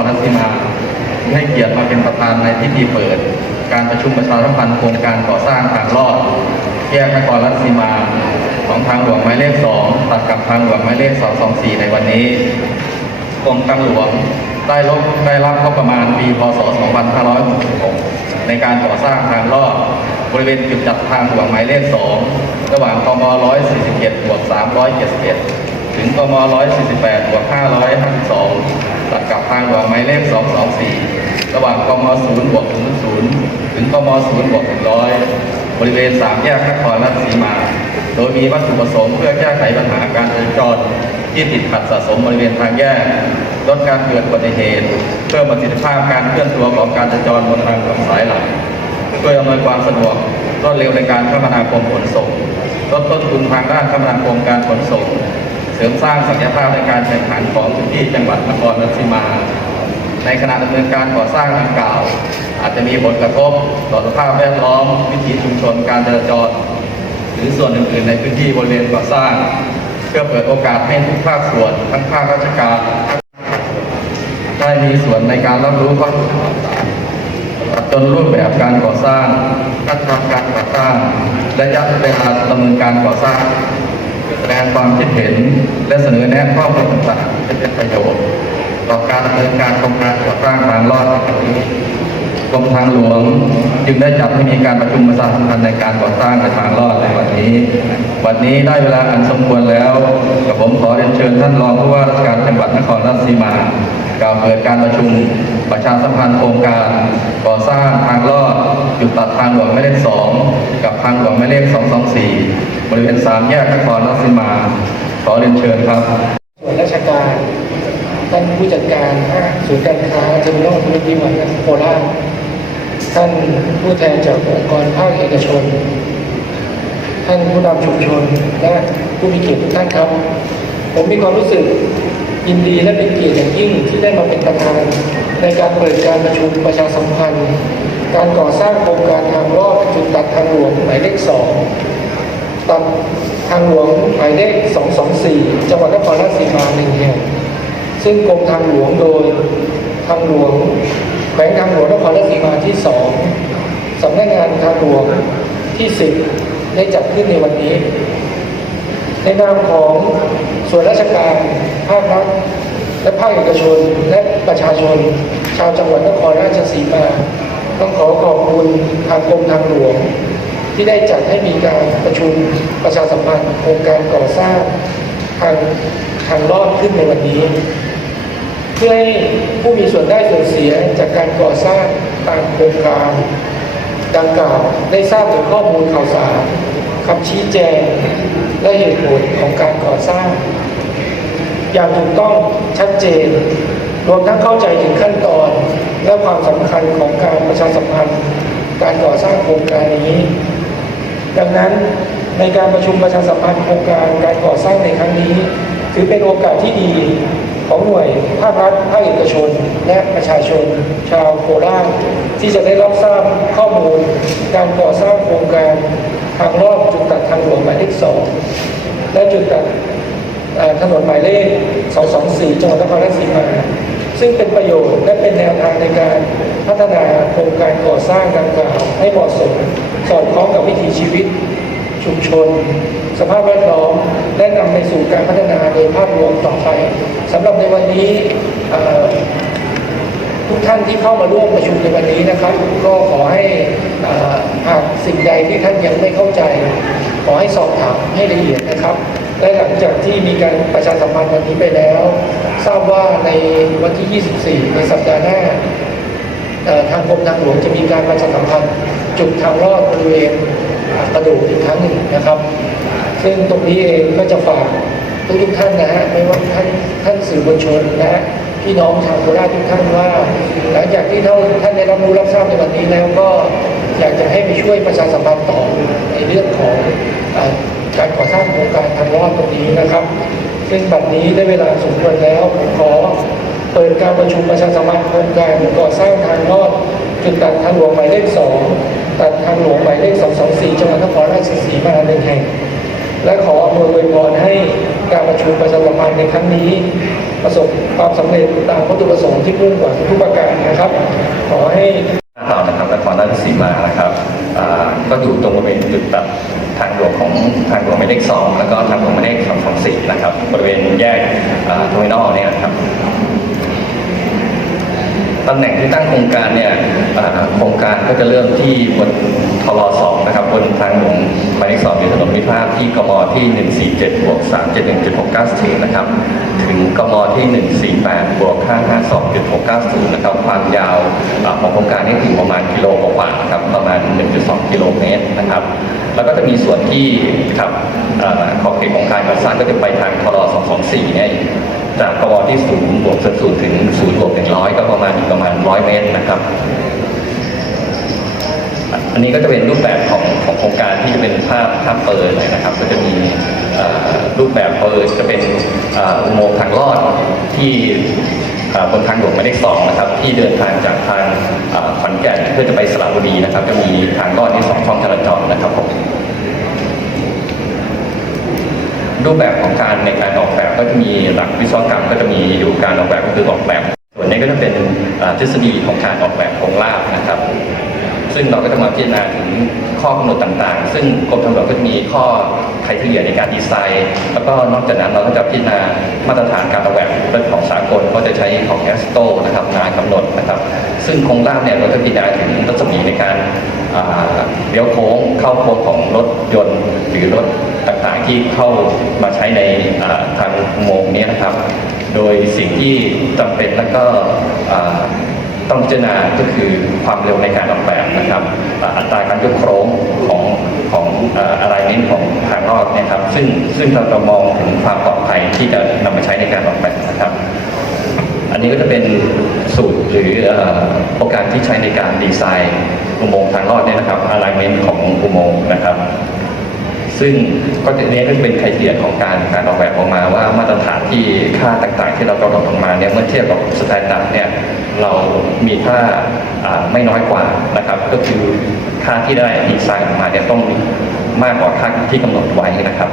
รจังหวัดนครรชิมาให้เกียรติมาเป็นประธานในพิธีเปิด การประชุมประชาสัมพันธ์โครงการก่อสร้างทางลอดแยกนครราชสีมาของทางหลวงหมายเลข 2 ตัดกับทางหลวงหมายเลข 224 ในวันนี้กรมทางหลวงได้ลบได้รับงบประมาณปีพศ 2566 ในการก่อสร้างทางลอดบริเวณจุดจัดทางหลวงหมายเลข 2 ระหว่างกม 147บวก371 ถึงกม 148บวก552 ตัดกับทางหลวงหมายเลข 224 ระหว่างกม 0 บวก00 ถึงกม 0 บวก100 บริเวณสามแยกนครราชสีมา โดยมีวัตถุประสงค์เพื่อแก้ไขปัญหาการจราจรที่ติดขัดสะสมบริเวณทางแยก ลดการเกิดอุบัติเหตุ เพิ่มประสิทธิภาพการเคลื่อนตัวของการจราจรบนทางหลวงสายหลักเพื่ออำนวยความสะดวกรวดเร็วในการคมนาคมขนส่งลดต้นทุนทางด้านคมนาคมการขนส่ง เสริมสร้างศักยภาพในการแข่งขันของพื้นที่จังหวัดนครราชสีมา ในขณะดำเนินการก่อสร้างดังกล่าว อาจจะมีผลกระทบต่อสภาพแวดล้อม วิถีชุมชนการจราจร หรือส่วนอื่น ๆ ในพื้นที่บริเวณก่อสร้าง เพื่อเปิดโอกาสให้ทุกภาคส่วนทั้งภาคราชการได้มีส่วนในการรับรู้ข้อมูลข่าวสารจนรูปแบบการก่อสร้างขั้นตอนการก่อสร้างและระยะเวลาดำเนินการก่อสร้าง ดงความคิดเห็น และเสนอแนะข้อมูลต่างๆที่เป็นประโยชน์ต่อการดำเนินการโครงการก่อสร้างบางรอดในครั้งนี้ กรมทางหลวง จึงได้จัดให้มีการประชุมประชาสัมพันธ์ในการก่อสร้างทางลอดในวันนี้ วันนี้ได้เวลาอันสมควรแล้วกับผมขอเรียนเชิญท่านรองผู้ว่าราชการจังหวัดนครราชสีมากล่าวเปิดการประชุมประชาสัมพันธ์โครงการก่อสร้างทางลอดจุดตัดทางหลวงหมายเลขสองกับทางหลวงหมายเลข 224 บริเวณสามแยกนครราชสีมา ขอเรียนเชิญครับส่วนราชการท่านผู้จัดการศูนย์การค้าเทอร์มินอลธุรกิจวันโคราช ท่านผู้แทนจากองค์กรภาคเอกชน ท่านผู้นำชุมชนและผู้มีเกียรติทุกท่านครับ ผมมีความรู้สึกยินดีและเป็นเกียรติอย่างยิ่งที่ได้มาเป็นประธานในการเปิดการประชุมประชาสัมพันธ์ การก่อสร้างโครงการทางรอบจุดตัดทางหลวงหมายเลขสองตัดทางหลวงหมายเลข 224 จังหวัดนครราชสีมาหนึ่งแห่งซึ่งกรมทางหลวงโดยทางหลวง แขวงทางหลวงนครราชสีมาที่2สำนักงานทางหลวงที่10ได้จัดขึ้นในวันนี้ ในนามของส่วนราชการภาครัฐและภาคเอกชนและประชาชน ชาวจังหวัดนครราชสีมา ต้องขอขอบคุณทางกรมทางหลวง ที่ได้จัดให้มีการประชุมประชาสัมพันธ์โครงการก่อสร้างทางทางลอดขึ้นในวันนี้ พื่อให้ผู้มีส่วนได้ส่วนเสียจากการก่อสร้างตามโครงการดังกล่าวได้ทราบถึงข้อมูลข่าวสารคำชี้แจง และเหตุผลของการก่อสร้าง อย่างถูกต้องชัดเจน รวมทั้งเข้าใจถึงขั้นตอน และความสำคัญของการประชาสัมพันธ์ การก่อสร้างโครงการนี้ ดังนั้นในการประชุมประชาสัมพันธ์โครงการการก่อสร้างในครั้งนี้ ถือเป็นโอกาสที่ดี ของหน่วยภาครัฐภาคเอกชน และประชาชนชาวโคราชที่จะได้รับทราบข้อมูล การก่อสร้างโครงการทางรอบจุดตัดทางหลวงหมายเลขสองและจุดตัดถนนหมายเลข 224 จังหวัดนครราชสีมา ซึ่งเป็นประโยชน์และเป็นแนวทางในการพัฒนาโครงการก่อสร้างดังกล่าวให้เหมาะสม สอดคล้องกับวิถีชีวิต ชุมชน สภาพแวดล้อมและนำไปสู่การพัฒนาโดยภาพรวมต่อไปสำหรับในวันนี้ทุกท่านที่เข้ามาร่วมประชุมในวันนี้นะครับ ก็ขอให้หากสิ่งใดที่ท่านยังไม่เข้าใจ ขอให้สอบถามให้ละเอียดนะครับและหลังจากที่มีการประชาสัมพันธ์วันนี้ไปแล้ว ทราบว่าในวันที่ 24 ในสัปดาห์หน้าทางกรมทางหลวงจะมีการประชาสัมพันธ์จุดทางลอดบริเวณ กระดูกอีกครั้งหนึ่งนะครับ ซึ่งตรงนี้เองก็จะฝากทุกทุกท่านนะฮะไม่ว่าท่านท่านสื่อมวลชนนะฮะพี่น้องชาวโคราชทุกท่านว่า หลังจากที่ท่านท่านได้รับรู้รับทราบในวันนี้แล้วก็อยากจะให้ไปช่วยประชาสัมพันธ์ต่อในเรื่องของอการก่อสร้างโครงการทางลอดตรงนี้นะครับ ซึ่งบัดนี้ได้เวลาสมควรแล้วผมขอเปิดการประชุมประชาสัมพันธ์โครงการก่อสร้างทางลอด จุดตัดทางหลวงหมายเลขสองตัดทางหลวงหมายเลข224จังหวัดนครราชสีมาหนึ่งแห่ง และขออำนวยอวยพรให้การประชุมประชาสัมพันธ์ในครั้งนี้ ประสบความสำเร็จตามวัตถุประสงค์ที่มุ่งหวังทุกประการนะครับ ขอให้ต่อนะครับนครราชสีมานะครับก็อยู่ตรงบริเวณจุดตัดทางหลวงของทางหลวงหมายเลขสองแล้วก็ทางหลวงหมายเลขสองสองสี่นะครับบริเวณแยกทอร์มินอลเนี่ยนะครับ ตำแหน่งที่ตั้งโครงการเนี่ยโครงการก็จะเริ่มที่บนทลสองนะครับบนทางหลวงหมายเลขสองอยู่ถนนมิตรภาพที่กมที่147บวก371.690นะครับถึงกมที่148บวก552.690นะครับความยาวของโครงการนี้ถึงประมาณกิโลกว่าครับประมาณ 1.2 กิโลเมตรนะครับ แล้วก็จะมีส่วนที่ครับขอบเขตของการก่อสร้างก็จะไปทางทร224เนี่ย จากกมที่ศูนย์บวกศูนย์ถึงศูนย์บวก100ก็ประมาณประมาณ100เมตรนะครับ อันนี้ก็จะเป็นรูปแบบของของโครงการที่จะเป็นภาพภาพเปิดเลยนะครับ ก็จะมีรูปแบบเปิดจะเป็นอุโมงค์ทางลอดที่บนทางหลวงหมายเลขสองนะครับ ที่เดินทางจากทางขอนแก่นเพื่อจะไปสระบุรีนะครับ จะมีทางลอดที่สองช่องจราจรนะครับผม รูปแบบของการในการออกแบบก็จะมีหลักวิศวกรรมก็จะมีอยู่การออกแบบก็คือออกแบบ ส่วนนี้ก็จะเป็นทฤษฎีของการออกแบบโครงลาบนะครับ ซึ่งเราก็จะมาพิจารณาถึงข้อกำหนดต่างๆ ซึ่งกรมทางหลวงก็จะมีข้อไครเทเรียในการดีไซน์ แล้วก็นอกจากนั้นเราก็จะพิจารณามาตรฐานการออกแบบเป็นของสากลก็จะใช้ของแอสโตนะครับงานกำหนดนะครับ ซึ่งโครงร่างเนี่ยเราจะพิจารณาถึงรัศมีในการเลี้ยวโค้งเข้าโค้งของรถยนต์หรือรถ ที่เข้ามาใช้ในทางโมงนี้นะครับ โดยสิ่งที่จำเป็นแล้วก็ต้องพิจารณาก็คือความเร็วในการออกแบบนะครับ อัตราการยกโค้งของของอะไรเน้ของทางรอดนะครับ ซึ่งซึ่งเราจะมองถึงความปลอดภัยที่จะนำมาใช้ในการออกแบบนะครับ อันนี้ก็จะเป็นสูตรหรือเอ่อโปรแกรมที่ใช้ในการดีไซน์อุโมงค์ทางรอดเนี่ยนะครับ alignment ของอุโมงค์นะครับ ซึ่งก็จะนี้ก็จะเป็นไครเทียของการการออกแบบออกมาว่ามาตรฐานที่ค่าต่างๆ ที่เรากำหนดออกมาเนี่ยเมื่อเทียบกับสแตนดาร์ดเนี่ยเรามีค่าไม่น้อยกว่านะครับ ก็คือค่าที่ได้ดีไซน์ออกมาเนี่ยต้องมากกว่าค่าที่กำหนดไว้นะครับ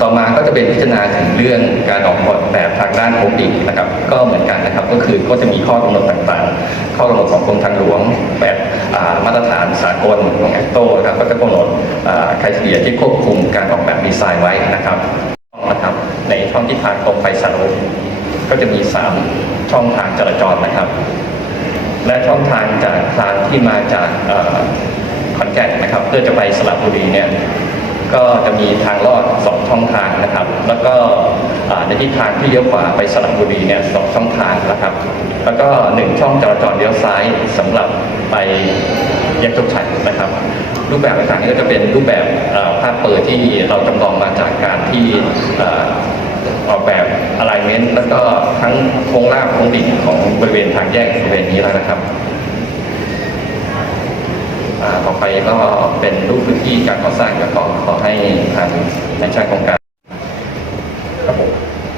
ต่อมาก็จะเป็นพิจารณาถึงเรื่องการออกแบบทางด้านโครงดิ่งนะครับ ก็เหมือนกันนะครับ ก็คือก็จะมีข้อกำหนดต่างๆ ข้อกำหนดของกรมทางหลวงแบบมาตรฐานสากลของแอคโตนะครับ ก็จะกำหนดใครเฉลี่ยที่ควบคุมการออกแบบดีไซน์ไว้นะครับนะครับ ในช่องที่ผ่านตรงไปสรุปก็จะมี 3 ช่องทางจราจรนะครับ และช่องทางจากทางที่มาจากขอนแก่นนะครับ เพื่อจะไปสระบุรีเนี่ยก็จะมีทางลอดสองช่องทางนะครับ แล้วก็อ่า ในทิศทางที่เลี้ยวขวาไปสระบุรีเนี่ยสองช่องทางนะครับ แล้วก็หนึ่งช่องจราจรเลี้ยวซ้ายสำหรับไปแยกโชคชัยนะครับ รูปแบบต่างๆก็จะเป็นรูปแบบภาพเปิดที่เราจำลองมาจากการที่ออกแบบ alignment แล้วก็ทั้งโครงร่างโครงดิ่งของบริเวณทางแยกบริเวณนี้แล้วนะครับต่อไปก็เป็นรูปพื้นที่การก่อสร้างก็ขอขอให้ทางนช่างโครงการ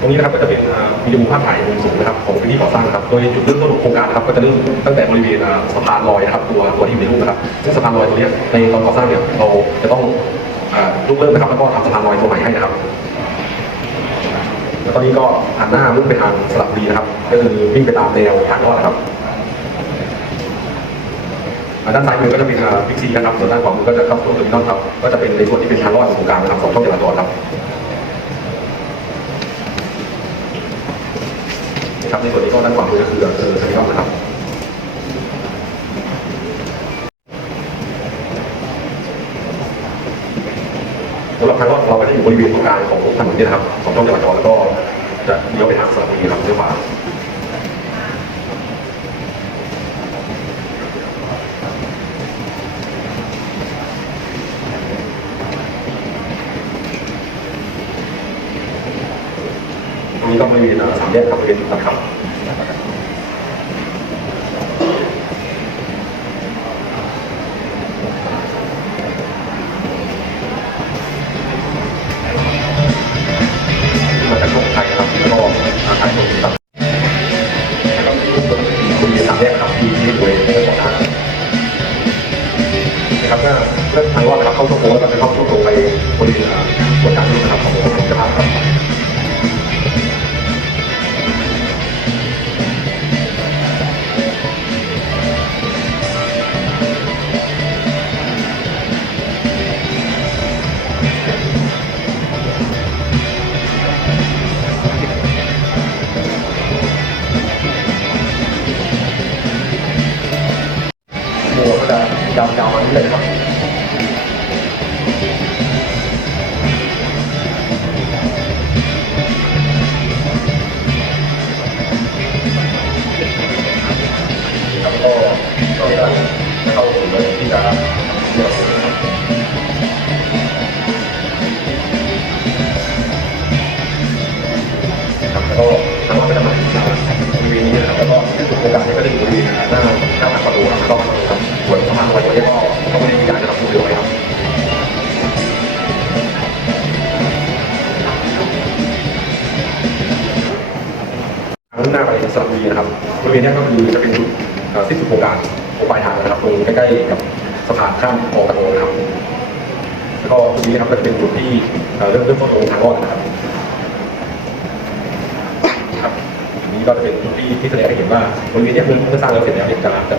ตรงนี้นะครับก็จะเป็นวิดีโอภาพถ่ายมุมสูงนะครับของพื้นที่ก่อสร้างนะครับ โดยจุดเริ่มต้นของโครงการนะครับก็จะเริ่มตั้งแต่บริเวณสะพานลอยนะครับตัวตัวที่อยู่ในรูปนะครับ ซึ่งสะพานลอยตัวเนี้ในตอนก่อสร้างเนี่ยเราจะต้องอ่าลุกเริ่มนะครับแล้วก็ทำสะพานลอยตัวใหม่ให้นะครับแล้วตอนนี้ก็หันหน้ามุ่งไปทางสระบุรีนะครับ ก็คือวิ่งไปตามแนวทางรอดนะครับด้านซ้ายมือก็จะเป็นบิ๊กซีนะครับ ส่วนด้านขวามือก็จะเข้าสู่เทอร์มินอลครับ ก็จะเป็นในส่วนที่เป็นทางรอดของโครงการนะครับสองช่องจราจรครับ นะครับ ในส่วนนี้ก็ด้านขวามือก็คือเออเทอร์มินอลนะครับสำหรับครั้งว่าเราก็จะอยู่บริเวณตรงกลางของถนนเนี่ยนะครับของช่องจราจรแล้วก็จะเลี้ยวไปทางสระบุรีครับเลี้ยวขวาตรงนี้ก็ บริเ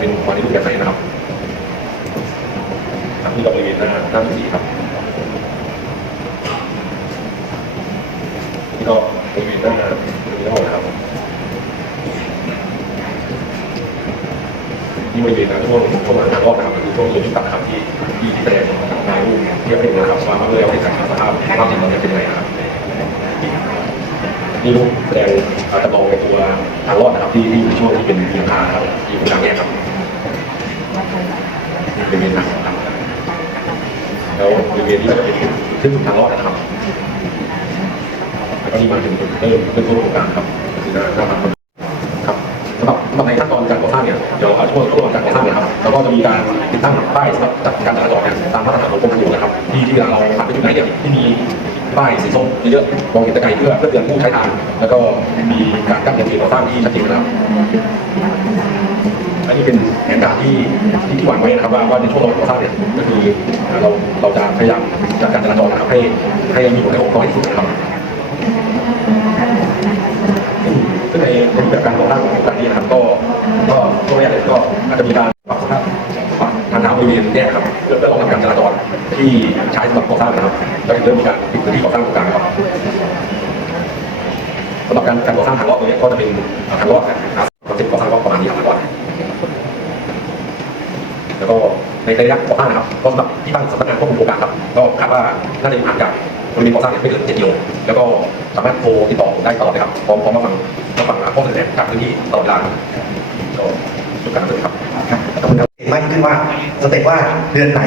เนี่ยจะจะเป็นมาในรูปแบบไหนนะครับครับนี่ก็บริเวณหน้าหน้าจุดสี่ครับนี่ก็บริเวณหน้าบริเวณหน้านะครับที่บริเวณนั้นช่วงช่วงหลังทารอบนะครับคือช่วงจุดตัดครับที่ที่แสดงในรูปเทียบให้ดูนะครับว่าเมื่อเราเห็นจากสภาพภาพจริงมันจะเป็นยังไงครับนี่รูปแสดงจำลองในตัวทางรอดนะครับที่ที่ช่วงที่เป็นมีราคาครับอยู่กลางแยกครับ เป็นบริเวณทางครับแล้วบริเวณนี้ก็จะเป็นขึ้นสู่ทางรอดนะครับแล้วก็นี่มาถึงจุดเริ่มเริ่มต้นโครงการครับคือหน้าหน้าครับครับสำหรับสำหรับในขั้นตอนการก่อสร้างเนี่ยเดี๋ยวเอาช่วงช่วงการก่อสร้างนะครับเราก็จะมีการติดตั้งป้ายสำหรับจัดการจราจรเนี่ยตามมาตรฐานของกรมทางหลวงนะครับ ที่ที่เราผ่านไปจุดไหนเนี่ยที่มี ป้ายสีส้มเยอะๆมองเห็นต่ไกลเพื่อเพื่อเตือนผู้ใช้ทาง แล้วก็มีการกั้นเขตก่อสร้างที่ชัดเจนนะครับอันนี้เป็นแผนการที่ที่ที่วางไว้นะครับว่าว่าในช่วงรางก่อสร้างเนี่ยก็คือเราเราจะพยายามจัดการจราจรนะครับให้ให้มีผลกระทบน้อยที่สุดนะครับซึ่งในในรูปแบบการก่อสร้างของโครงการนี้นะครับก็ก็ช่วแรกเลยก็อาจจะมีการปรับสภาพทางเท้าบ ริเวณแยกครับเพื่อเพื่อองรับการจราจรที่ใช้สำหรับก่อสร้างนะครับก็จะเริ่มมีการปิดพื้นที่ก่อสร้างโครงการครับสำหรับการการก่อสร้างทางรอดตรงนี้ก็จะเป็นทางรอดนะครับคอนเซ็ปต์ก่อสร้างก็ประมาณนี้ครับแล้วก็ในระยะก่อสร้างนะครับก็สำหรับที่ตั้งสำนักงานควบคุมโครงการครับก็คาดว่าน่าจะอยู่ห่างจากบริเวณก่อสร้างเนี่ยไม่เกิน7กิโลแล้วก็สามารถโทรติดต่อได้ตลอดเลยครับพร้อมพร้อมมาฟังมาฟังข้อเสนอจากพื้นที่ตลอดเวลาก็สุดการศึกครับครับขอครับ มากขึ้นว่าสเต็ปว่าเดือนไหน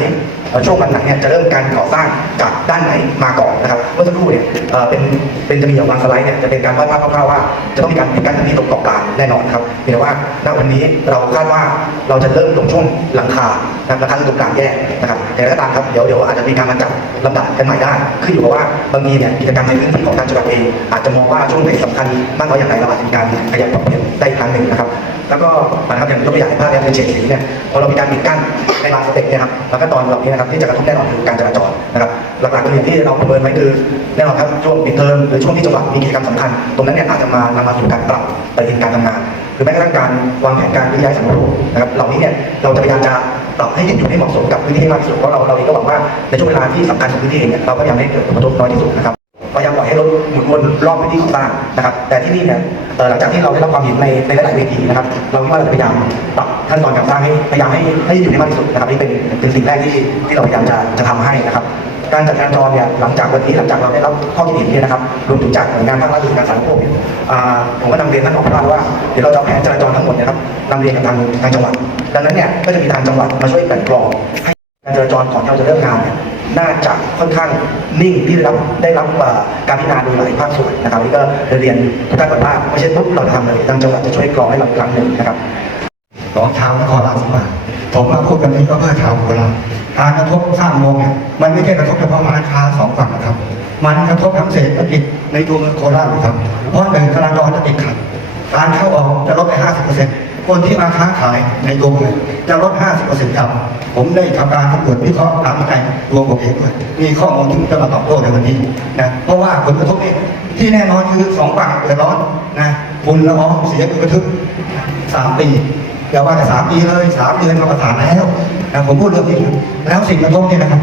ช่วงวันไหนเนี่ยจะเริ่มการก่อสร้างจากด้านไหนมาก่อนนะครับเมื่อสักครู่เนี่ยเป็นเป็นจะมีอย่างวางสไลด์เนี่ยจะเป็นการวาดภาพคร่าวๆว่า จะต้องมีการปิดกั้นพื้นที่ตรงเกาะกลางแน่นอนครับเพียงแต่ว่าณวันนี้เราคาดว่าเราจะเริ่มตรงช่วงหลังคานะครับหลังคาตรงกลางแยกนะครับแต่ก็ตามครับเดี๋ยวเดี๋ยวอาจจะมีการมาจัดลำดับกันใหม่ได้ขึ้นอยู่กับว่าบางทีเนี่ยกิจกรรมในพื้นที่ของทางจังหวัดเองอาจจะมองว่าช่วงไหนสำคัญมากน้อยอย่างไรเราอาจจะมีการขยับปรับเปลี่ยนได้อีกครั้งหนึ่งนะครับ แล้วก็นะครับอย่างยกตัวอย่างภาพเนี่ยเป็นเฉดสีเนี่ยพอเรามีการปิดกั้นในบางสเต็ปเนี่ยครับแล้วก็ตอนเหล่านี้นะครับที่จะกระทบแน่นอนคือการจราจรนะครับหลักๆก็อย่างที่เราประเมินไว้คือแน่นอนครับช่วงปิดเทอมหรือช่วงที่จังหวัดมีกิจกรรมสำคัญ ตรงนั้นเนี่ยอาจจะมานำมาสู่การปรับปฏิทินการทำงานหรือแม้กระทั่งการวางแผนการย้ายสำรวจนะครับเหล่านี้เนี่ยเราจะพยายามจะปรับให้อยู่ให้เหมาะสมกับพื้นที่ให้มากที่สุดเพราะเราเราเองก็หวังว่าในช่วงเวลาที่สำคัญของพื้นที่เองเนี่ยเราก็พยายามให้เกิดผลกระทบน้อยที่สุดนะครับ พยายามปล่อยให้รถหมุนวนรอบพื้นที่ก่อสร้างนะครับ แต่ที่นี่เนี่ยหลังจากที่เราได้รับความเห็นในในหลายๆเวทีนะครับ เราคิดว่าเราจะพยายามปรับขั้นตอนการสร้างให้พยายามให้ให้อยู่ในมากที่สุดนะครับนี่เป็นเป็นสิ่งแรกที่ที่เราพยายามจะจะทำให้นะครับการจัดการจราจรเนี่ยหลังจากวันนี้หลังจากเราได้รับข้อคิดเห็นเนี่ยนะครับรวมถึงจากหน่วยงานภาครัฐหรืองานสาธารณภคเนี่ยผมก็นำเรียนท่านรองผู้ว่าว่าเดี๋ยวเราจะแผนจราจรทั้งหมดเนะครับนำเรียนกับทางทางจังหวัด ดังนั้นเนี่ยก็จะมีทางจังหวัดมาช่วยกลันกรองให้ การจราจรก่อนที่เราจะเริ่มงานเนี่ยน่าจะค่อนข้างนิ่งที่ได้รับได้รับการพิจารณาโดยหลายภาคส่วนนะครับนี่ก็เรียนทุกท่านก่อนว่าไม่ใช่ปุ๊บเราทำเลยทางจังหวัดจะช่วยกรองให้เราอีกครั้งหนึ่งนะครับของชาวนครราชสีมาผมมาพูดกันนี้ก็เพื่อชาวโคราชการกระทบสร้างโรงเนี่ยมันไม่ใช่กระทบเฉพาะร้านค้าสองฝั่งนะครับ มันกระทบทั้งเศรษฐกิจในตัวเมืองโคราชครับเพราะหนึ่งจราจรจะติดขัดการเข้าออกจะลดไป50% คนที่มาค้าขายในตรงเนี่ยจะลด 50%ครับ ผมได้ทำการสำรวจวิเคราะห์ตามวิจัยตัวผมเองด้วยมีข้อมูลที่จะมาตอบโต้ในวันนี้นะเพราะว่าผลกระทบนี้ที่แน่นอนคือสองฝั่งเดือดร้อนนะฝุ่นละอองเสียงกระทึกสามปีอย่าว่าแต่สามปีเลยสามเดือนก็ประสานแล้วนะผมพูดเรื่องนี้แล้วสิ่งกระทบเนี่ยนะครับ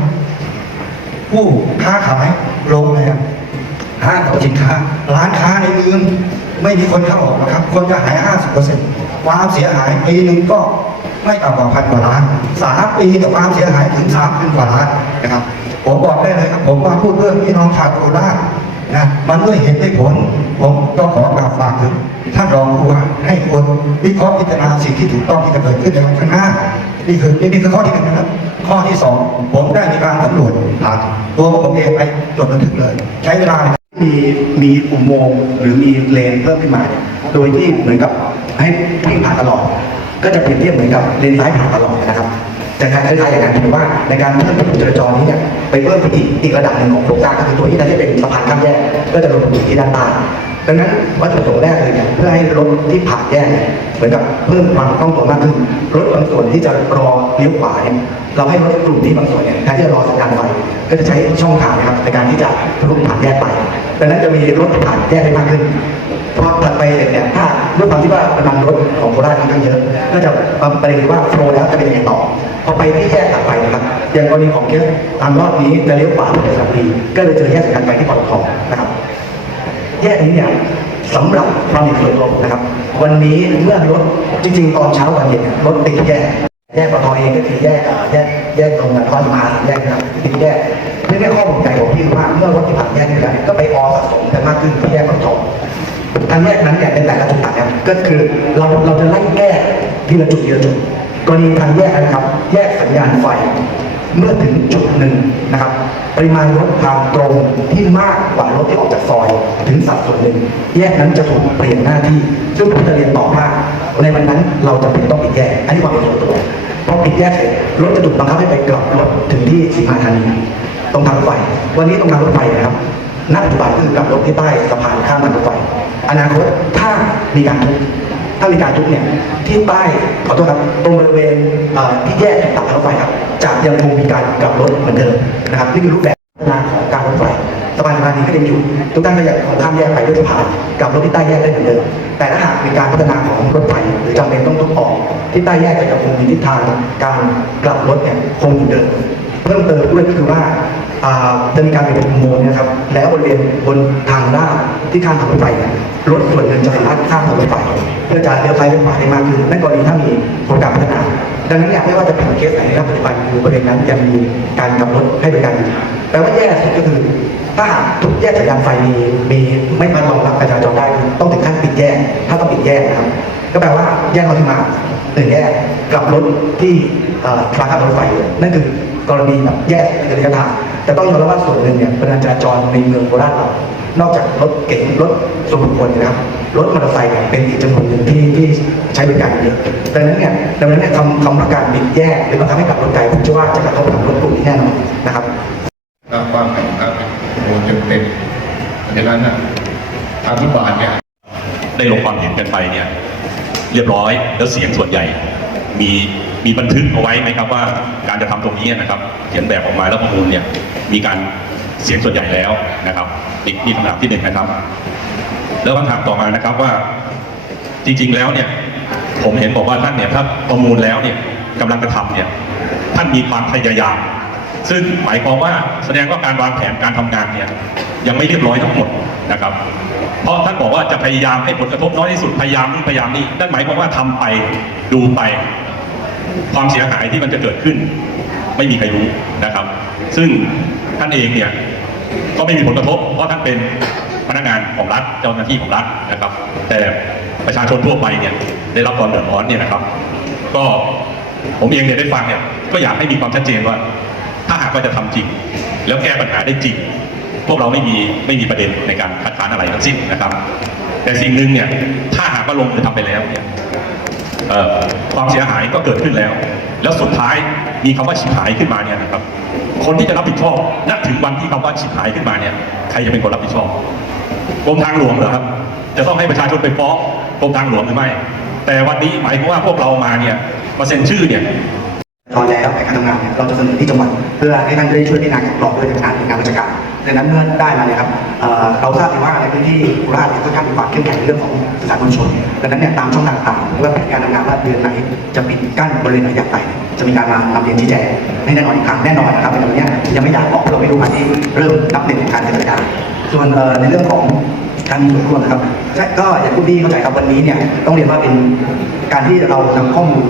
ผู้ค้าขายโรงแรมห้างสรรพสินค้า ร้านค้าในเมืองไม่มีคนเข้าออกนะครับ คนจะหาย 50% ความเสียหายปีหนึ่งก็ไม่ต่ำกว่าพันกว่าล้านสามปีแต่ความเสียหายถึงสามพันกว่าล้านนะครับ ผมบอกได้เลยครับ ผมว่าพูดเรื่องพี่น้องชาวโคราชนะมันด้วยเหตุด้วยผล ผมก็ขอกราบฝากถึงท่านรองผู้ว่าให้คนวิเคราะห์พิจารณาสิ่งที่ถูกต้องที่จะเกิดขึ้นในวันข้างหน้านี่คือนี่คือข้อที่หนึ่งนะครับ ข้อที่สองผมได้มีการสำรวจผ่านตัวผมเองไปจดบันทึกเลย ใช้เวลา มีมีอุโมงค์หรือมีเลนเพิ่มขึ้นมาเนี่ยโดยที่เหมือนกับให้วิ่งผ่านตลอด ก็จะเปรียบเทียบเหมือนกับเลนซ้ายผ่านตลอดนะครับจะคล้ายๆอย่างนั้นถือว่าในการเพิ่มประตูจราจรนี้เนี่ยไปเพิ่มไปอีกอีกระดับหนึ่งของโครงสร้างก็คือตัวที่จะได้เป็นสะพานข้ามแยกก็จะลงอยู่ที่ด้านใต้ดังนั้นวัตถุประสงค์แรกเลยเนี่ยเพื่อให้รถที่ผ่านแยกเนี่ยเหมือนกับเพิ่มความคล่องตัวมากขึ้นรถบางส่วนที่จะรอเลี้ยวขวาเนี่ยเราให้รถกลุ่มที่บางส่วนเนี่ยแทนที่จะรอสัญญาณไฟก็จะใช้ช่องทางนะครับในการที่จะทะลุผ่านแยกไป ดังนั้นจะมีรถผ่านแยกได้มากขึ้นพอถัดไปเนี่ยถ้าด้วยความที่ว่าปริมาณรถของโคราชค่อนข้างเยอะก็จะประเด็นว่าโฟล์แล้วจะเป็นยังไงต่อพอไปที่แยกถัดไปนะครับอย่างกรณีของเคสตามรอบนี้จะเลี้ยวขวาไปสระบุรีก็เลยเจอแยกสัญญาณไฟที่ปตทนะครับ แยกนี้เนี่ยสำหรับความเห็นส่วนตัวนะครับ วันนี้เมื่อรถจริงๆ ตอนเช้าวันเย็นเนี่ยรถติดแยก แยกปตทเองก็คือแยกแยกแยกตรงนั้นคอนมาแยกนะครับติดแยกเรื่องนี้ข้อห่วงใจของพี่คือว่าเมื่อรถที่ผ่านแยกนี้แล้วก็ไปออสะสมกันมากขึ้นที่แยกปตททางแยกนั้นเนี่ยในแต่ละจุดตัดเนี่ยก็คือเราเราจะไล่แยกทีละจุดทีละจุดกรณีทางแยกนะครับ แยกสัญญาณไฟเมื่อถึงจุดหนึ่งนะครับ ปริมาณรถทางตรงที่มากกว่ารถที่ออกจากซอย ถึงสัดส่วนหนึ่งแยกนั้นจะถูกเปลี่ยนหน้าที่ ซึ่งผมจะเรียนต่อว่าในวันนั้นเราจะเป็นต้องปิดแยก อันนี้ความเป็นส่วนตัว พอปิดแยกเสร็จรถจะถูกบังคับให้ไปกลับรถถึงที่สีมาธานีตรงทางรถไฟ วันนี้ตรงทางรถไฟนะครับณปัจจุบันคือกลับรถที่ใต้สะพานข้ามทางรถไฟ อนาคตถ้ามีการทุบถ้ามีการทุบเนี่ยที่ใต้ขอโทษครับตรงบริเวณที่แยกตัดรถไฟครับจะยังคงมีการกลับรถเหมือนเดิมนะครับนี่คือรูปแบบพัฒนาของการ สะพานสะพานนี้ก็ยังอยู่ ทุกท่านก็ยังข้ามแยกไปด้วยสะพานกับรถที่ใต้แยกได้เหมือนเดิม แต่ถ้าหากมีการพัฒนาของรถไฟหรือจำเป็นต้องทุบออกที่ใต้แยกจะยังคงมีทิศทางการกลับรถเนี่ยคงอยู่เดิม เพิ่มเติมด้วยก็คือว่าจะมีการเป็นอุโมงค์นะครับ แล้วบริเวณบนทางลาดที่ข้ามทางรถไฟเนี่ยรถส่วนหนึ่งจะสามารถข้ามทางรถไฟเพื่อจะเลี้ยวซ้ายเลี้ยวขวาได้มากขึ้นนั่นกรณีถ้ามีโครงการพัฒนา ดังนั้นเนี่ยไม่ว่าจะเป็นเคสไหนในปัจจุบันคือบริเวณนั้นยังมีการกำรถให้บริการอยู่ แปลว่าแยกสุดก็คือถ้าหากทุกแยกสัญญาณไฟมีมีไม่มารองรับการจราจรได้ต้องถึงขั้นปิดแยก ถ้าต้องปิดแยกนะครับ ก็แปลว่าแยกเราที่มาหนึ่งแยกกลับรถที่ทางข้ามรถไฟนั่นคือกรณีแบบแยกในระยะทางแต่ต้องยอมรับว่าส่วนหนึ่งเนี่ยเป็นการจราจรในเมืองโคราชเรานอกจากรถเก๋งรถส่วนบุคคลนะครับรถมอเตอร์ไซค์เนี่ยเป็นอีกจำนวนหนึ่งที่ที่ใช้บริการเยอะดังนั้นเนี่ยดังนั้นเนี่ยคำคำว่าการปิดแยกหรือบังคับให้กลับรถไกลผมเชื่อว่าจะกระทบกับรถกลุ่มนี้แน่นอนนะครับ ถ้ากว้างแผ่นครับโอ้จนเต็มเพราะฉะนั้นนะทางที่บาลเนี่ยได้ลงความเห็นกันไปเนี่ยเรียบร้อยแล้วเสียงส่วนใหญ่ มีมีบันทึกเอาไว้ไหมครับว่าการจะทำตรงนี้นะครับ เขียนแบบออกมาแล้วประมูลเนี่ยมีการเสียงส่วนใหญ่แล้วนะครับนี่นี่คำถามที่หนึ่งนะครับ แล้วคำถามต่อมานะครับว่าจริง ๆแล้วเนี่ยผมเห็นบอกว่าท่านเนี่ยถ้าประมูลแล้วเนี่ยกำลังกระทำเนี่ยท่านมีความพยายาม ซึ่งหมายความว่าแสดงว่าการวางแผนการทำงานเนี่ยยังไม่เรียบร้อยทั้งหมดนะครับ เพราะท่านบอกว่าจะพยายามให้ผลกระทบน้อยที่สุดพยายามนู่พยายามนี่นั่นหมายความว่าทำไปดูไป ความเสียหายที่มันจะเกิดขึ้น ไม่มีใครรู้นะครับ ซึ่งท่านเองเนี่ยก็ไม่มีผลกระทบ เพราะท่านเป็นพนักงานของรัฐเจ้าหน้าที่ของรัฐนะครับ แต่ประชาชนทั่วไปเนี่ยได้รับความเดือดร้อนเนี่ยนะครับ ก็ผมเองเนี่ยได้ฟังเนี่ยก็อยากให้มีความชัดเจนว่า ถ้าหากว่าจะทำจริง แล้วแก้ปัญหาได้จริง พวกเราไม่มีไม่มีประเด็นในการคัดค้านอะไรทั้งสิ้นนะครับ แต่สิ่งหนึ่งเนี่ยถ้าหากว่าลงมือทำไปแล้วเนี่ยความเสียหายก็เกิดขึ้นแล้ว แล้วสุดท้ายมีคำว่าฉิบหายขึ้นมาเนี่ยนะครับ คนที่จะรับผิดชอบณถึงวันที่คำว่าฉิบหายขึ้นมาเนี่ยใครจะเป็นคนรับผิดชอบกรมทางหลวงเหรอครับ จะต้องให้ประชาชนไปฟ้องกรมทางหลวงหรือไม่ แต่วันนี้หมายความว่าพวกเรามาเนี่ยมาเซ็นชื่อเนี่ย ตอนแล้วในการทำงานเนี่ยเราจะเสนอที่จังหวัดเพื่อให้ท่านได้ช่วยพิจารณาอย่างกรอบด้วยในการงานราชการดังนั้นเมื่อได้มาเนี่ยครับเเราทราบดีว่าในพื้นที่โคราชเนี่ยค่อนข้างมีความเข้มแข็งในเรื่องของสื่อสารมวลชนดังนั้นเนี่ยตามช่องทางต่างๆหรือว่าแผนการทำงานว่าเดือนไหนจะปิดกั้นบริเวณไหนอย่างไรจะมีการมานำเรียนชี้แจงให้แน่นอนอีกครั้งแน่นอนนะครับในวันนี้ยังไม่อยากบอกเราไม่รู้วันที่เริ่มนับหนึ่งการดำเนินการส่วนในเรื่องของการมีส่วนร่วมนะครับก็อย่างคุณพี่เข้าใจครับวันนี้เนี่ยต้องเรียนว่าเป็นการที่เรานำข้อมูล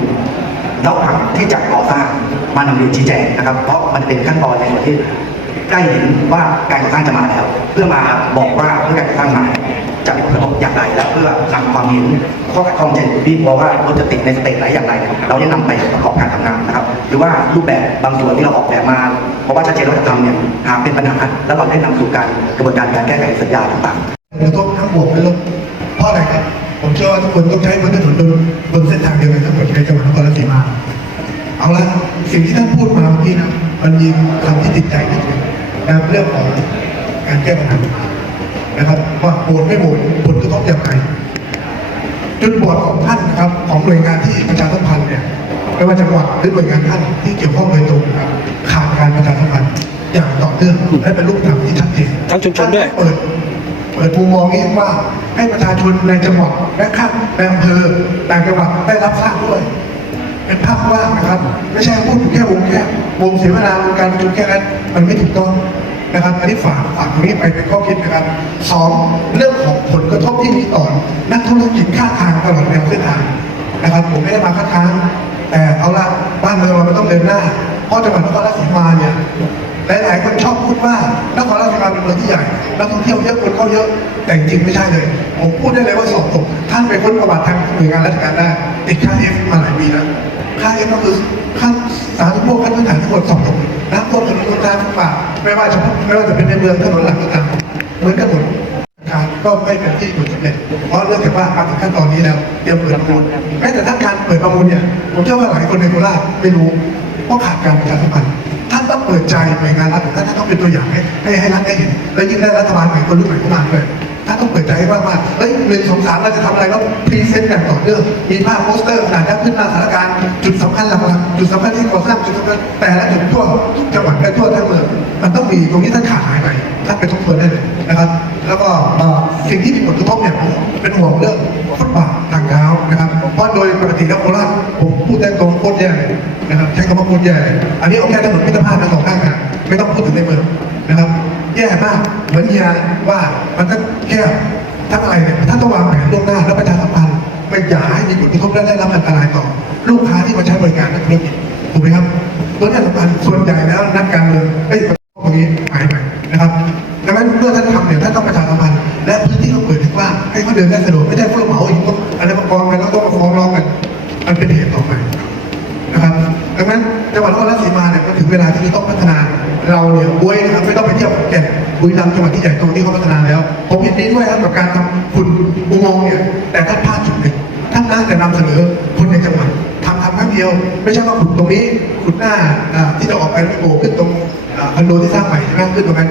ระหว่างที่จะก่อสร้างมานำเรียนชี้แจงนะครับ เพราะมันเป็นขั้นตอนในส่วนที่ใกล้เห็นว่าการก่อสร้างจะมาแล้ว เพื่อมาบอกว่าเมื่อการก่อสร้างมาจะมีผลกระทบอย่างไรและเพื่อนำความเห็นข้อขัดข้องเช่นพี่บอกว่ารถจะติดในสเตจไหนอย่างไร เราได้นำไปประกอบการทำงานนะครับ หรือว่ารูปแบบบางส่วนที่เราออกแบบมา เพราะว่าชัดเจนว่าจะทำเนี่ยหากเป็นปัญหาแล้วเราได้นำสู่การกระบวนการการแก้ไขสัญญาต่างๆกระทบทั้งบวกและลบเพราะอะไรครับ ผมเชื่อว่าทุกคนต้องใช้บนถนนบนบนเส้นทางเดียวกันทั้งหมดในจังหวัดนครราชสีมา เอาละสิ่งที่ท่านพูดมาเมื่อกี้นะมันมีคำที่ติดใจนิดหนึงนะครับเรื่องของการแก้ปัญหานะครับว่าโหวตไม่โหวตผลกระทบอย่างไรจุดบอดของท่านนะครับของหน่วยงานที่ประชาสัมพันธ์เนี่ยไม่ว่าจังหวัดหรือหน่วยงานท่านที่เกี่ยวข้องโดยตรงนะครับขาดการประชาสัมพันธ์อย่างต่อเนื่องและเป็นรูปธรรมที่ชัดเจนทั้งชุมชนด้วยเปิด เปิดมุมมองนี้ว่าให้ประชาชนในจังหวัดและข้างในอำเภอต่างจังหวัดได้รับทราบด้วย เป็นภาพกว่างนะครับ ไม่ใช่พูดถึงแค่วงแค่วงเสวนาวงการประชุมแค่นั้นมันไม่ถูกต้องนะครับอันนี้ฝากฝากตรงนี้ไปเป็นข้อคิดนะครับสองเรื่องของผลกระทบที่มีต่อนักธุรกิจข้าทางตลอดแนวเส้นทางนะครับ ผมไม่ได้มาคัดค้านแต่เอาละบ้านเมืองเรามันต้องเดินหน้าเพราะจังหวัดนครราชสีมาเนี่ย หลายๆคนชอบพูดว่านครราชสีมาเป็นเมืองที่ใหญ่นักท่องเที่ยวเยอะคนเข้าเยอะ แต่จริงไม่ใช่เลย ผมพูดได้เลยว่าสอบตก ท่านไปค้นประวัติทางหน่วยงานราชการได้ติดค่าเอฟมาหลายปีแล้วค่าเอฟก็คือขั้นสาธารณูปโภคขั้นพื้นฐานทั้งหมดสอบตกน้ำท่วมถนนคนทางทุกป่าไม่ว่าจะไม่ว่าจะเป็นในเมืองถนนหลักก็ตามเหมือนกันหมดการก็ไม่เป็นที่ผลสำเร็จเพราะเรื่องจากว่ามาถึงขั้นตอนนี้แล้วเตรียมเปิดประมูลแม้แต่ถ้าการเปิดประมูลเนี่ยผมเชื่อว่าหลายคนในโคราชไม่รู้เพราะขาดการประชาสัมพันธ์านต้องเปิดใจหน่วยงานรัฐท่านต้องเป็นตัวอย่างให้ให้รัฐได้เห็น และยิ่งได้รัฐบาลใหม่คนรุ่นใหม่เข้ามาด้วย ท่าต้องเปิดใจมากว่าเฮ้ยหนึ่งสงสามเราจะทำอะไรแล้วพรีเซนต์อย่างต่อเนื่อง มีภาพโปสเตอร์ขนาดนั้นขึ้นหน้าสถานการณ์จุดสำคัญหลักๆจุดสำคัญที่ก่อสร้างจุดสำคัญแต่ละจุดทั่วจังหวัดและทั่วทั้งเมืองมันต้องมีตรงนี้ท่านขาดหายไปท่านไปทบทวนได้เลยนะครับ แล้วก็สิ่งที่มีผลกระทบเนี่ยเป็นห่วงเรื่องฟุตบาททางเท้านะครับเพราะโดยปกติแล้วโคราชผมพูดได้ตรงโคตรแย่นะครับใช้คำว่าโคตรแย่อันนี้เอาแค่ถนนมิตรภาพทั้งสองข้างทางไม่ต้องพูดถึงในเมืองนะครับ แย่มาก เหมือนเฮียว่ามันก็แค่ทั้งอะไรเนี่ยท่านต้องวางแผนล่วงหน้าและประชาสัมพันธ์ไม่อย่าให้มีผลกระทบและได้รับอันตรายต่อ ลูกค้าที่มาใช้บริการนักธุรกิจถูกไหมครับตัวนี้สำคัญส่วนใหญ่แล้วนักการเมืองเอ้ตรงนี้หายไปนะครับดังนั้นเมื่อท่านทำเนี่ยท่านต้องประชาสัมพันธ์และพื้นที่ต้องเปิดให้กว้างให้เขาเดินได้สะดวกไม่ใช่ผู้รับเหมาอีกพวกอะไรมากองกัน เราเนี่ยบุยนะครับไม่ต้องไปเที่ยวขอนแก่นบุรีรัมย์จังหวัดที่ใหญ่โตที่เขาพัฒนาแล้ว ผมเห็นดีด้วยครับกับการทำคุณอุโมงค์เนี่ย แต่ท่านพลาดจุดหนึ่งท่านน่าจะนำเสนอคนในจังหวัดทำทำครั้งเดียว ไม่ใช่ว่าขุดตรงนี้ขุดหน้าที่จะออกไปไม่โผล่ขึ้นตรงคอนโดที่สร้างใหม่ใช่ไหมขึ้นตรงนั้น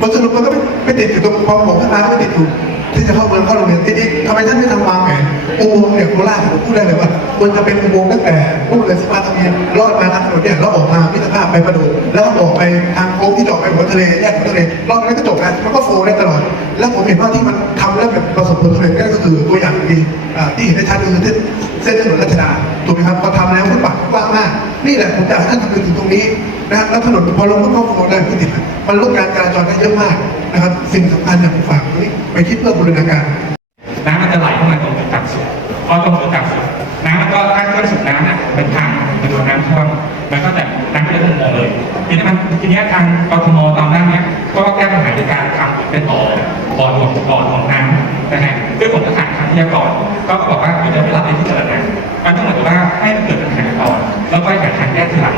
บนสรุปมันก็ไม่ติดอยู่ตรงพอผมขึ้นมาไม่ติดอยู่ ที่จะเข้าเมืองเข้าโรงเรียนที่นี่ทำไมท่านไม่ทำวางแผนอุโมงค์เนี่ยโคราชผมพูดได้เลยว่าควรจะเป็นอุโมงค์ตั้งแต่พุ่งเลยสิบห้าทะเบียนรอดมาทางถนนเนี่ยแล้วออกมามิตรภาพไปประดูแล้วออกไปทางโค้งที่จออกไปหัวทะเลแยกหัวทะเลรอบนั้นก็จบแล้วมันก็โฟล์ได้ตลอด แล้วผมเห็นว่าที่มันทำแล้วแบบประสบผลสำเร็จก็คือตัวอย่างดีอ่าที่เห็นได้ชัดคือเส้นเส้นถนนรัชดาถูกไหมครับพอทำแล้วฟุตบาทกว้างมากนี่แหละผมอยากให้ท่านคำถึงตรงนี้ นะครับแล้วถนนพอลงก็เข้าโฟล์ได้ก็ติดมันลดการจราจรได้เยอะมากนะครับ สิ่งสำคัญเนี่ยผมฝากตรงนี้ไปคิดเพื่อบูรณาการน้ำมันจะไหลเข้ามาตรงจุดต่ำสุดพอตรงจุดต่ำสุดน้ำมันก็ถ้าเครื่องสูบน้ำเนี่ยเป็นทางไปโดนน้ำท่วมมันก็จะน้ำก็จะท่วมองเลยทีนี้มันทีนี้ทางกทมตอนนั้นเนี่ยก็แก้ปัญหาด้วยการทำเป็นบ่อบ่อหลวงบ่อหลวงน้ำนะฮะด้วยผลทหารครั้งที่ก่อนก็บอกว่าเดี๋ยวจะรับในที่เจริญนะมันต้องเหมือนว่าให้มันเกิดปัญหาก่อนแล้วก็หาทางแก้ทีหลัง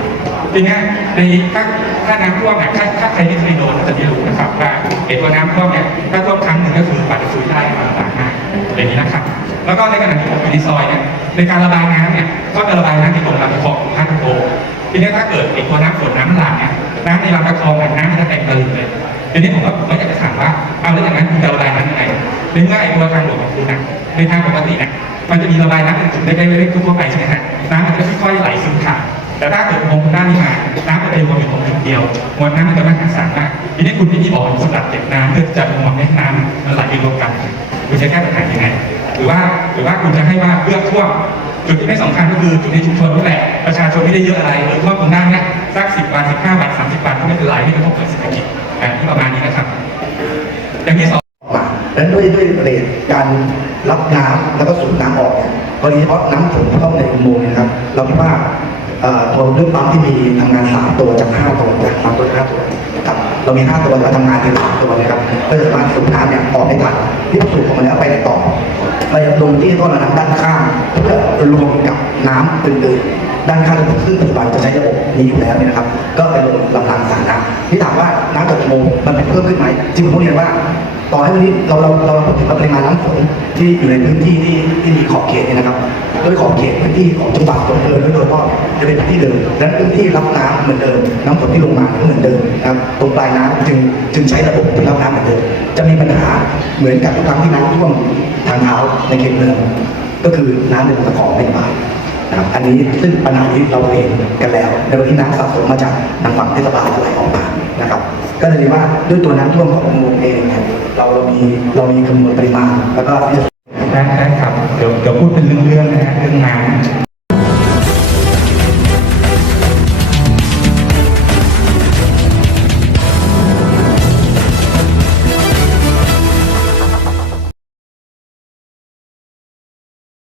ทีนี้ในถ้าถ้าน้ำท่วมเนี่ยถ้าถ้าใครที่เคยโดนจะได้รู้นะครับว่าเห็นตัวน้ำท่วมเนี่ยถ้าท่วมครั้งหนึ่งก็คือปัดจะซุยได้มาต่างมาอย่างนี้นะครับ แล้วก็ในขณะที่ผมอยู่ในซอยเนี่ยในการระบายน้ำเนี่ยก็จะระบายน้ำในตรงลำคลองท่าตะโกทีนี้ถ้าเกิดไอ้ตัวน้ำฝนน้ำหลากเนี่ยน้ำในลำตะคองเนี่ยน้ำจะเต็มตลิ่งเลยทีนี้ผมก็ผมก็อยากจะถามว่าเอาแล้วอย่างนั้นคุณจะระบายน้ำยังไงในเมื่อไอ้ตัวทางหลวงของคุณนะในทางปกติเนี่ยมันจะมีระบายน้ำเป็นจุดเล็กๆเล็กๆทั่วไปใช่ไหมฮะน้ำมันจะค่อยๆไหลซึมผ่าน แต่ถ้าเกิดมองด้านนี้มาน้ำมันจะรวมอยู่ตรงจุดเดียวมวลน้ำมันจะมหาศาลมากทีนี้คุณไม่มีบ่อสำหรับเก็บน้ำเพื่อจะมองให้น้ำมันไหลไปรวมกันคุณจะแก้ปัญหายังไงหรือว่าหรือว่าคุณจะให้ว่าเลือกท่วมจุดที่ไม่สำคัญก็คือจุดในชุมชนนี่แหละประชาชนไม่ได้เยอะอะไรหรือท่วมตรงหน้าเนี้ยสักสิบบาทสิบห้าบาทสามสิบบาทก็ไม่เป็นไรไม่กระทบกับเศรษฐกิจแบบที่ประมาณนี้นะครับ อย่างที่สองดังนั้นด้วยด้วยเรทการรับน้ำแล้วก็สูบน้ำออกเนี่ยโดยเฉพาะน้ำฝนที่เข้าในอุโมงค์นะครับ เราคิดว่า ตัวด้วยปั๊มที่มีทำงานสามตัวจากห้าตัวจากสามตัวห้าตัวครับเรามีห้าตัวเราทำงานเป็นสามตัวนะครับก็จะมารถสูบน้ำเนี่ยออกได้ทันที่สูบออกมาแล้วไปไหนต่อไปลงที่ท่อระน้ำด้านข้างเพื่อรวมกับน้ำอื่นๆด้านข้างซึ่งปัจจุบันจะใช้ระบบนี้อยู่แล้วนี่นะครับ ก็ไปลงลำรางสาธารณะที่ถามว่าน้ำจากโมงค์มันเพิ่มขึ้นไหมจริงผมต้องเรียนว่า ต่อให้วันนี้เราเราเราพูดถึงปริมาณน้ำฝนที่อยู่ในพื้นที่ที่ที่มีขอบเขตเนี่ยนะครับโดยขอบเขตพื้นที่ของจังหวัดโดยเดิมโดยเฉพาะจะเป็นพื้นที่เดิมดังนั้นพื้นที่รับน้ำเหมือนเดิม น้ำฝนที่ลงมาก็เหมือนเดิมนะครับตรงปลายน้ำจึงจึงใช้ระบบที่รับน้ำเหมือนเดิมจะมีปัญหาเหมือนกับทุกครั้งที่น้ำท่วมทางเท้าในเขตเมืองก็คือน้ำในตะคองไม่มา นะครับอันนี้ซึ่งปัญหานี้เราเห็นกันแล้วในวันที่น้ำสะสมมาจากทางฝั่งเทศบาลไหลออกมานะครับ ก็เลยว่าด้วยตัวน้ำท่วมของอุโมงค์เองเนี่ยเราเรามีเรามีคำนวณปริมาณแล้วก็นะครับเดี๋ยวเดี๋ยวพูดเป็นเรื่องๆนะฮะเรื่องน้ำ